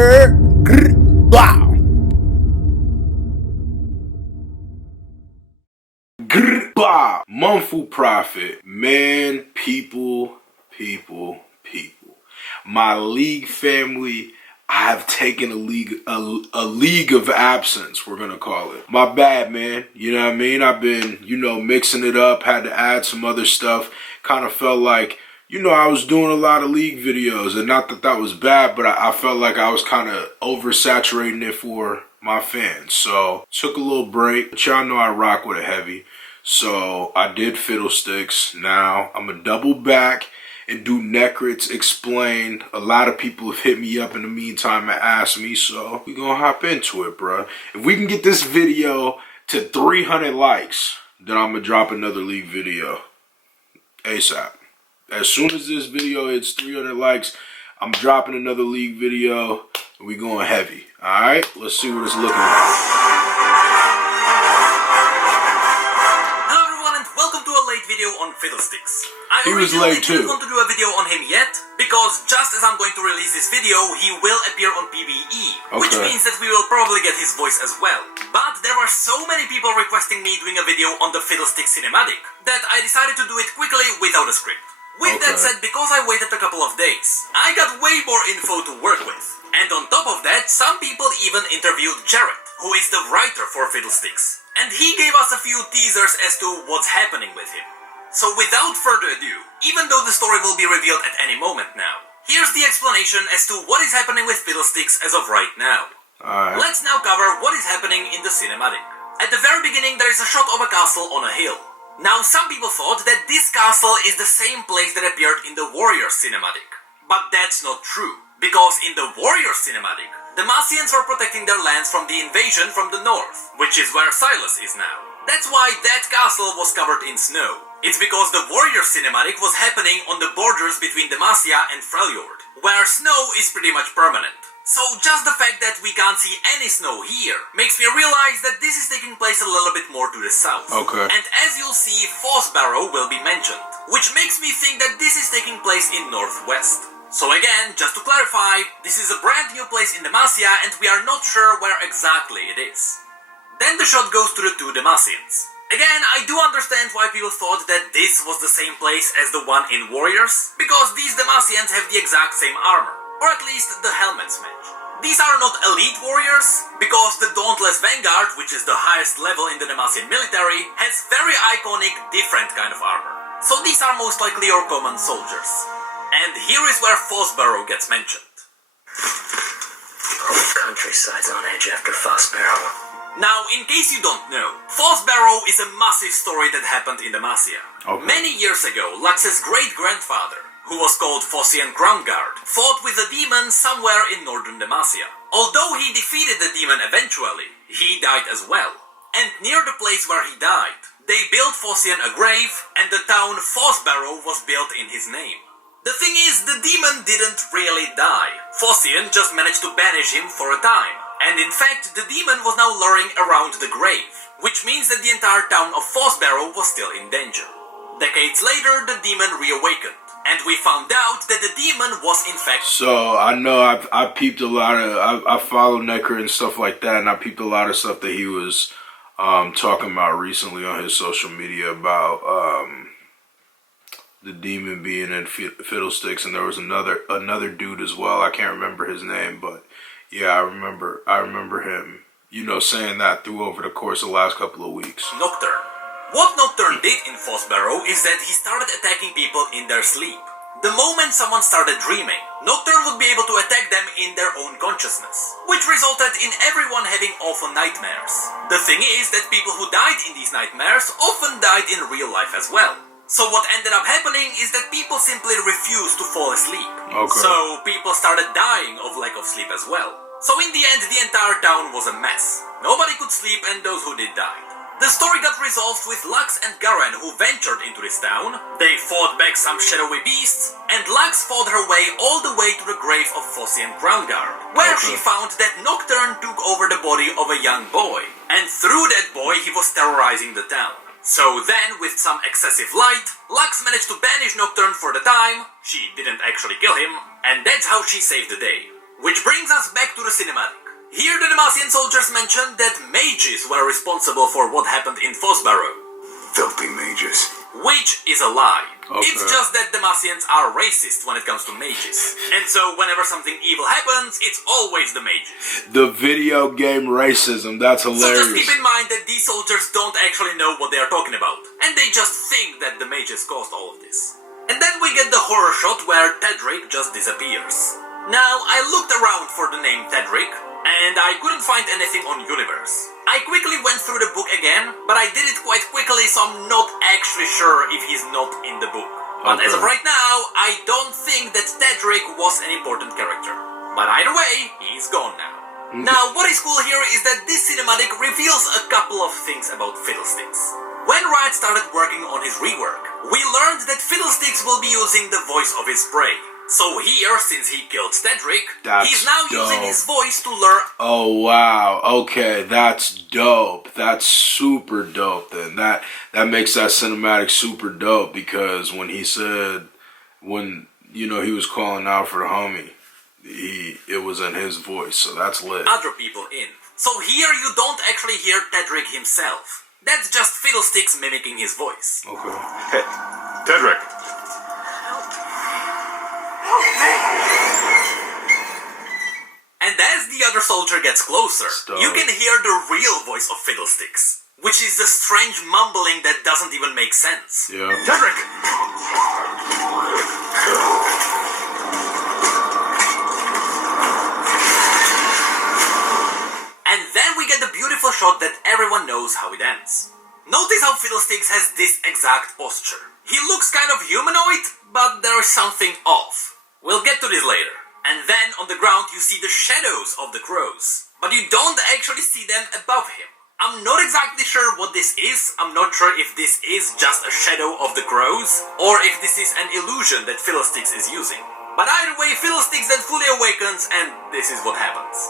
Wow. Bah. MUNFU Proffitt. Man, people. My league family, I have taken a league of absence, we're gonna call it. My bad, man. You know what I mean? I've been, mixing it up, had to add some other stuff. Kind of felt like, I was doing a lot of league videos, and not that that was bad, but I felt like I was kind of oversaturating it for my fans. So, took a little break, but y'all know I rock with it heavy. So, I did Fiddlesticks. Now, I'm gonna double back and do Necrits Explained. A lot of people have hit me up in the meantime and asked me, so we gonna hop into it, bruh. If we can get this video to 300 likes, then I'm gonna drop another league video ASAP. As soon as this video hits 300 likes, I'm dropping another league video, and we going heavy. Alright, let's see what it's looking like. Video on Fiddlesticks. He was late too. I didn't want to do a video on him yet, because just as I'm going to release this video, he will appear on PBE, which means that we will probably get his voice as well. But there were so many people requesting me doing a video on the Fiddlesticks cinematic, that I decided to do it quickly without a script. With that said, because I waited a couple of days, I got way more info to work with. And on top of that, some people even interviewed Jared, who is the writer for Fiddlesticks. And he gave us a few teasers as to what's happening with him. So without further ado, even though the story will be revealed at any moment now, here's the explanation as to what is happening with Fiddlesticks as of right now. Let's now cover what is happening in the cinematic. At the very beginning, there is a shot of a castle on a hill. Now, some people thought that this castle is the same place that appeared in the Warriors cinematic. But that's not true, because in the Warriors cinematic, the Demacians were protecting their lands from the invasion from the north, which is where Silas is now. That's why that castle was covered in snow. It's because the Warrior cinematic was happening on the borders between Demacia and Freljord, where snow is pretty much permanent. So just the fact that we can't see any snow here makes me realize that this is taking place a little bit more to the south. And as you'll see, Fossbarrow will be mentioned, which makes me think that this is taking place in northwest. So again, just to clarify, this is a brand new place in Demacia and we are not sure where exactly it is. Then the shot goes to the two Demacians. Again, I do understand why people thought that this was the same place as the one in Warriors, because these Demacians have the exact same armor, or at least the helmets match. These are not elite warriors, because the Dauntless Vanguard, which is the highest level in the Demacian military, has very iconic, different kind of armor. So these are most likely your common soldiers. And here is where Fossbarrow gets mentioned. The whole countryside's on edge after Fossbarrow. Now, in case you don't know, Fossbarrow is a massive story that happened in Demacia. Many years ago, Lux's great-grandfather, who was called Fossian Crownguard, fought with a demon somewhere in northern Demacia. Although he defeated the demon eventually, he died as well. And near the place where he died, they built Fossian a grave, and the town Fossbarrow was built in his name. The thing is, the demon didn't really die. Fossian just managed to banish him for a time. And in fact, the demon was now lurking around the grave, which means that the entire town of Fossbarrow was still in danger. Decades later, the demon reawakened, and we found out that the demon was in fact... So, I know I peeped a lot of... I follow Necker and stuff like that, and I peeped a lot of stuff that he was talking about recently on his social media about the demon being in Fiddlesticks, and there was another dude as well. I can't remember his name, but... yeah, I remember him, saying that through over the course of the last couple of weeks. Nocturne. What Nocturne did in Fossbarrow is that he started attacking people in their sleep. The moment someone started dreaming, Nocturne would be able to attack them in their own consciousness, which resulted in everyone having awful nightmares. The thing is that people who died in these nightmares often died in real life as well. So what ended up happening is that people simply refused to fall asleep. So people started dying of lack of sleep as well. So in the end, the entire town was a mess. Nobody could sleep and those who did died. The story got resolved with Lux and Garen who ventured into this town. They fought back some shadowy beasts, and Lux fought her way all the way to the grave of Fossian Crownguard, where she found that Nocturne took over the body of a young boy. And through that boy, he was terrorizing the town. So then, with some excessive light, Lux managed to banish Nocturne for the time. She didn't actually kill him, and that's how she saved the day. Which brings us back to the cinematic. Here the Demacian soldiers mentioned that mages were responsible for what happened in Fossbarrow. Filthy mages. Which is a lie. Okay. It's just that Demacians are racist when it comes to mages. And so whenever something evil happens, it's always the mages. The video game racism, that's hilarious. So just keep in mind that these soldiers don't actually know what they are talking about. And they just think that the mages caused all of this. And then we get the horror shot where Tedric just disappears. Now, I looked around for the name Tedric, and I couldn't find anything on Universe. I quickly went through the book again, but I did it quite quickly, so I'm not actually sure if he's not in the book. But as of right now, I don't think that Tedric was an important character. But either way, he's gone now. Now, what is cool here is that this cinematic reveals a couple of things about Fiddlesticks. When Riot started working on his rework, we learned that Fiddlesticks will be using the voice of his prey. So here, since he killed Tedric, he's now using his voice to learn... Oh, wow. Okay, that's dope. That's super dope, then. That makes that cinematic super dope, because when he said... When, you know, he was calling out for the homie, it was in his voice, so that's lit. Other people in. So here you don't actually hear Tedric himself. That's just Fiddlesticks mimicking his voice. Okay. Hey, Tedric. And as the other soldier gets closer, you can hear the real voice of Fiddlesticks, which is the strange mumbling that doesn't even make sense. Yeah. Tedric! And then we get the beautiful shot that everyone knows how it ends. Notice how Fiddlesticks has this exact posture. He looks kind of humanoid, but there is something off. We'll get to this later. And then on the ground you see the shadows of the crows, but you don't actually see them above him. I'm not exactly sure what this is. I'm not sure if this is just a shadow of the crows, or if this is an illusion that Fiddlesticks is using. But either way, Fiddlesticks then fully awakens, and this is what happens.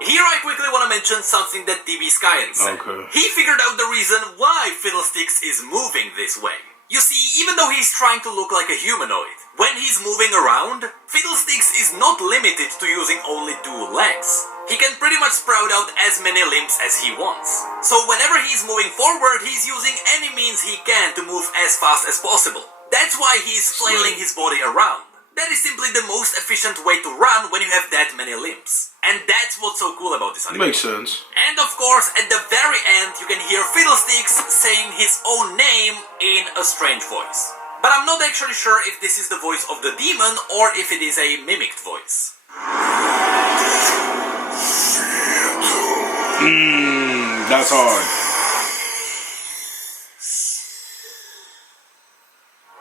Here I quickly want to mention something that DB Skyen said. Okay. He figured out the reason why Fiddlesticks is moving this way. You see, even though he's trying to look like a humanoid, when he's moving around, Fiddlesticks is not limited to using only 2 legs. He can pretty much sprout out as many limbs as he wants. So whenever he's moving forward, he's using any means he can to move as fast as possible. That's why he's flailing his body around. That is simply the most efficient way to run when you have that many limbs. And that's what's so cool about this animation. Makes sense. And of course, at the very end, you can hear Fiddlesticks saying his own name in a strange voice. But I'm not actually sure if this is the voice of the demon or if it is a mimicked voice. That's hard.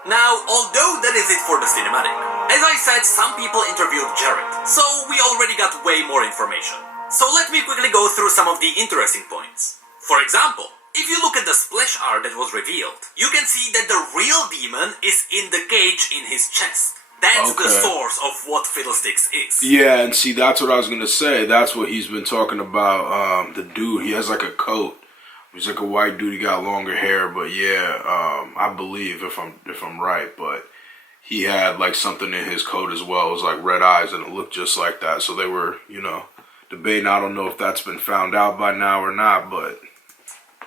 Now, although that is it for the cinematic, as I said, some people interviewed Jared, so we already got way more information. So let me quickly go through some of the interesting points. For example, if you look at the splash art that was revealed, you can see that the real demon is in the cage in his chest. That's the source of what Fiddlesticks is. Yeah, and see, that's what I was gonna say. That's what he's been talking about. The dude, he has like a coat. He's like a white dude. He got longer hair, but yeah, I believe if I'm right, but he had like something in his coat as well. It was like red eyes, and it looked just like that. So they were, you know, debating. I don't know if that's been found out by now or not, but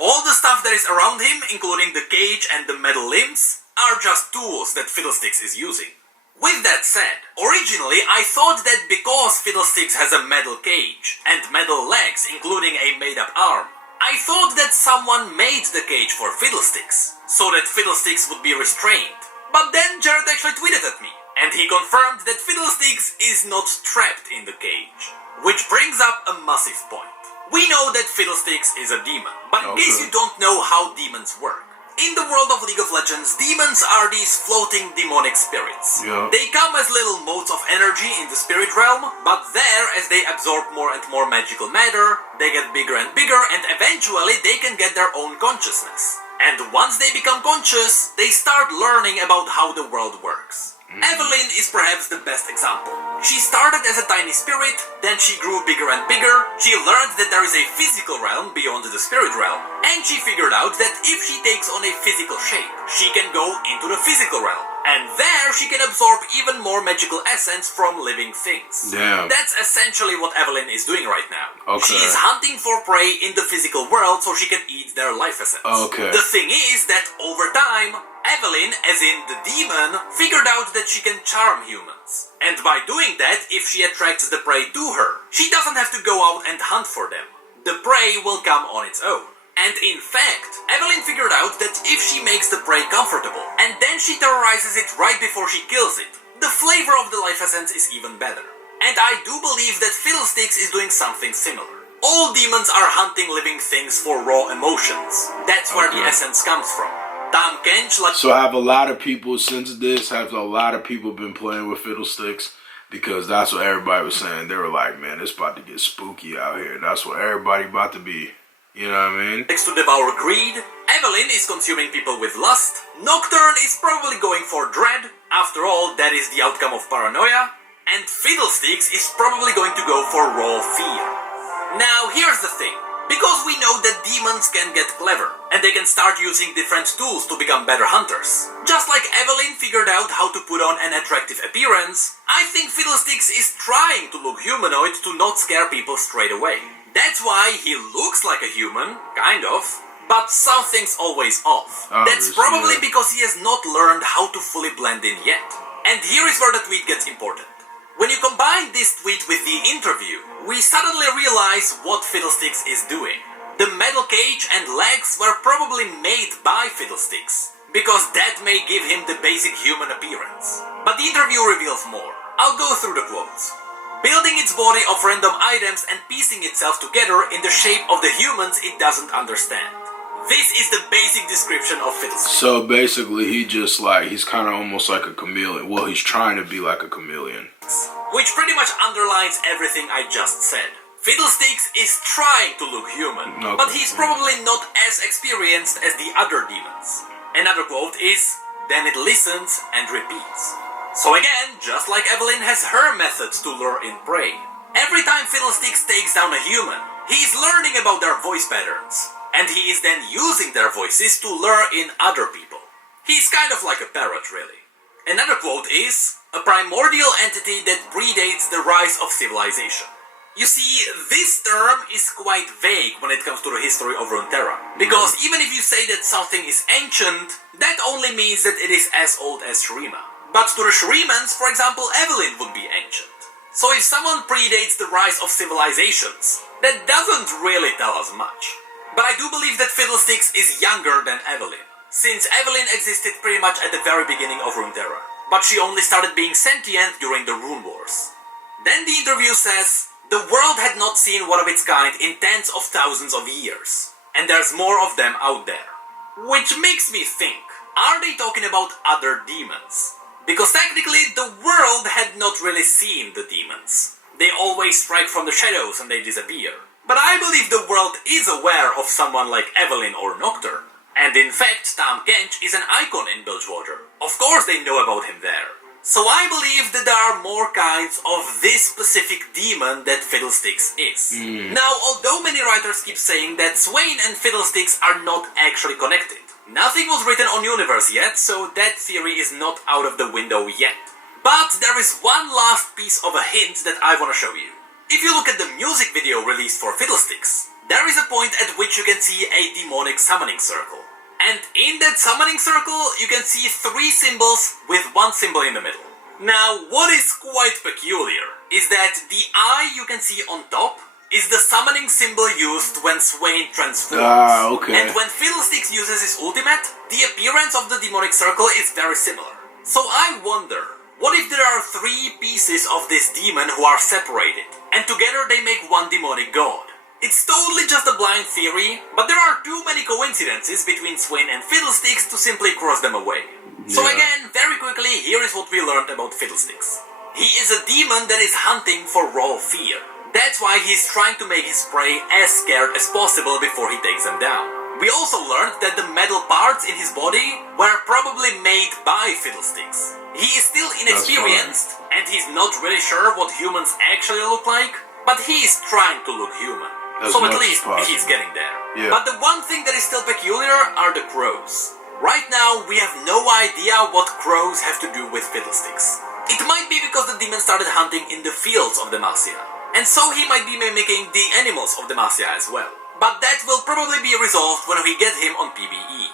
all the stuff that is around him, including the cage and the metal limbs, are just tools that Fiddlesticks is using. With that said, originally I thought that because Fiddlesticks has a metal cage and metal legs, including a made-up arm, I thought that someone made the cage for Fiddlesticks, so that Fiddlesticks would be restrained. But then Jared actually tweeted at me, and he confirmed that Fiddlesticks is not trapped in the cage. Which brings up a massive point. We know that Fiddlesticks is a demon, but in case you don't know how demons work, in the world of League of Legends, demons are these floating demonic spirits. They come as little motes of energy in the spirit realm, but there, as they absorb more and more magical matter, they get bigger and bigger, and eventually they can get their own consciousness. And once they become conscious, they start learning about how the world works. Evelyn is perhaps the best example. She started as a tiny spirit, then she grew bigger and bigger, she learned that there is a physical realm beyond the spirit realm, and she figured out that if she takes on a physical shape, she can go into the physical realm. And there she can absorb even more magical essence from living things. Damn. That's essentially what Evelyn is doing right now. Okay. She is hunting for prey in the physical world so she can eat their life essence. Okay. The thing is that over time, Evelyn, as in the demon, figured out that she can charm humans. And by doing that, if she attracts the prey to her, she doesn't have to go out and hunt for them. The prey will come on its own. And in fact, Evelyn figured out that if she makes the prey comfortable, and then she terrorizes it right before she kills it, the flavor of the life essence is even better. And I do believe that Fiddlesticks is doing something similar. All demons are hunting living things for raw emotions. That's where the essence comes from. Tom Kench, like... So have a lot of people, since this, have a lot of people been playing with Fiddlesticks? Because that's what everybody was saying. They were like, man, it's about to get spooky out here. That's what everybody about to be. You know what I mean? Next to devour greed, Evelyn is consuming people with lust, Nocturne is probably going for dread, after all that is the outcome of paranoia, and Fiddlesticks is probably going to go for raw fear. Now here's the thing, because we know that demons can get clever, and they can start using different tools to become better hunters. Just like Evelyn figured out how to put on an attractive appearance, I think Fiddlesticks is trying to look humanoid to not scare people straight away. That's why he looks like a human, kind of, but something's always off. That's probably because he has not learned how to fully blend in yet. And here is where the tweet gets important. When you combine this tweet with the interview, we suddenly realize what Fiddlesticks is doing. The metal cage and legs were probably made by Fiddlesticks, because that may give him the basic human appearance. But the interview reveals more. I'll go through the quotes. Building its body of random items and piecing itself together in the shape of the humans it doesn't understand. This is the basic description of Fiddlesticks. So basically he just like, he's kind of almost like a chameleon. Well, he's trying to be like a chameleon. Which pretty much underlines everything I just said. Fiddlesticks is trying to look human, but he's probably not as experienced as the other demons. Another quote is, then it listens and repeats. So again, just like Evelyn has her methods to lure in prey, every time Fiddlesticks takes down a human, he's learning about their voice patterns, and he is then using their voices to lure in other people. He's kind of like a parrot, really. Another quote is, a primordial entity that predates the rise of civilization. You see, this term is quite vague when it comes to the history of Runeterra, because even if you say that something is ancient, that only means that it is as old as Shurima. But to the Shurimans, for example, Evelyn would be ancient. So if someone predates the rise of civilizations, that doesn't really tell us much. But I do believe that Fiddlesticks is younger than Evelyn, since Evelyn existed pretty much at the very beginning of Runeterra, but she only started being sentient during the Rune Wars. Then the interview says, the world had not seen one of its kind in tens of thousands of years, and there's more of them out there. Which makes me think, are they talking about other demons? Because technically, the world had not really seen the demons. They always strike from the shadows and they disappear. But I believe the world is aware of someone like Evelyn or Nocturne. And in fact, Tom Kench is an icon in Bilgewater. Of course they know about him there. So I believe that there are more kinds of this specific demon that Fiddlesticks is. Now, although many writers keep saying that Swain and Fiddlesticks are not actually connected, nothing was written on Universe yet, so that theory is not out of the window yet. But there is one last piece of a hint that I want to show you. If you look at the music video released for Fiddlesticks, there is a point at which you can see a demonic summoning circle. And in that summoning circle, you can see 3 symbols with 1 symbol in the middle. Now, what is quite peculiar is that the eye you can see on top is the summoning symbol used when Swain transforms. And when Fiddlesticks uses his ultimate, the appearance of the demonic circle is very similar. So I wonder, what if there are 3 pieces of this demon who are separated, and together they make one demonic god? It's totally just a blind theory, but there are too many coincidences between Swain and Fiddlesticks to simply cross them away. So again, very quickly, here is what we learned about Fiddlesticks. He is a demon that is hunting for raw fear. That's why he's trying to make his prey as scared as possible before he takes them down. We also learned that the metal parts in his body were probably made by Fiddlesticks. He is still inexperienced, and he's not really sure what humans actually look like, but he is trying to look human. So at least he's getting there. But the one thing that is still peculiar are the crows. Right now, we have no idea what crows have to do with Fiddlesticks. It might be because the demon started hunting in the fields of Demacia, and so he might be mimicking the animals of Demacia as well. But that will probably be resolved when we get him on PvE.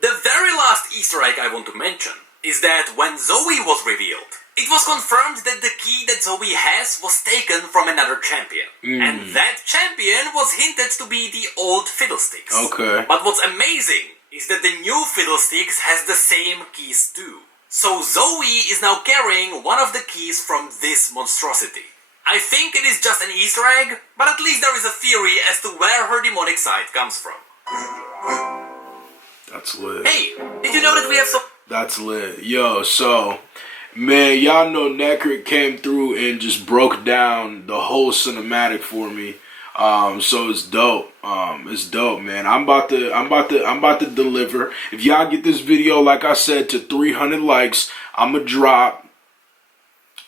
The very last Easter egg I want to mention is that when Zoe was revealed, it was confirmed that the key that Zoe has was taken from another champion. And that champion was hinted to be the old Fiddlesticks. Okay. But what's amazing is that the new Fiddlesticks has the same keys too. So Zoe is now carrying one of the keys from this monstrosity. I think it is just an Easter egg, but at least there is a theory as to where her demonic side comes from. That's lit. Hey, did you know that we have some... That's lit. Yo, so, man, y'all know Necrit came through and just broke down the whole cinematic for me. So it's dope. It's dope, man. I'm about to deliver. If y'all get this video, like I said, to 300 likes, I'ma drop.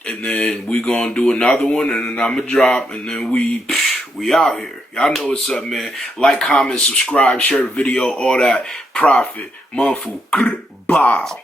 And then we gonna do another one, and then I'ma drop, and then we out here. Y'all know what's up, man. Like, comment, subscribe, share the video, all that. Proffitt, MUNFU, bow.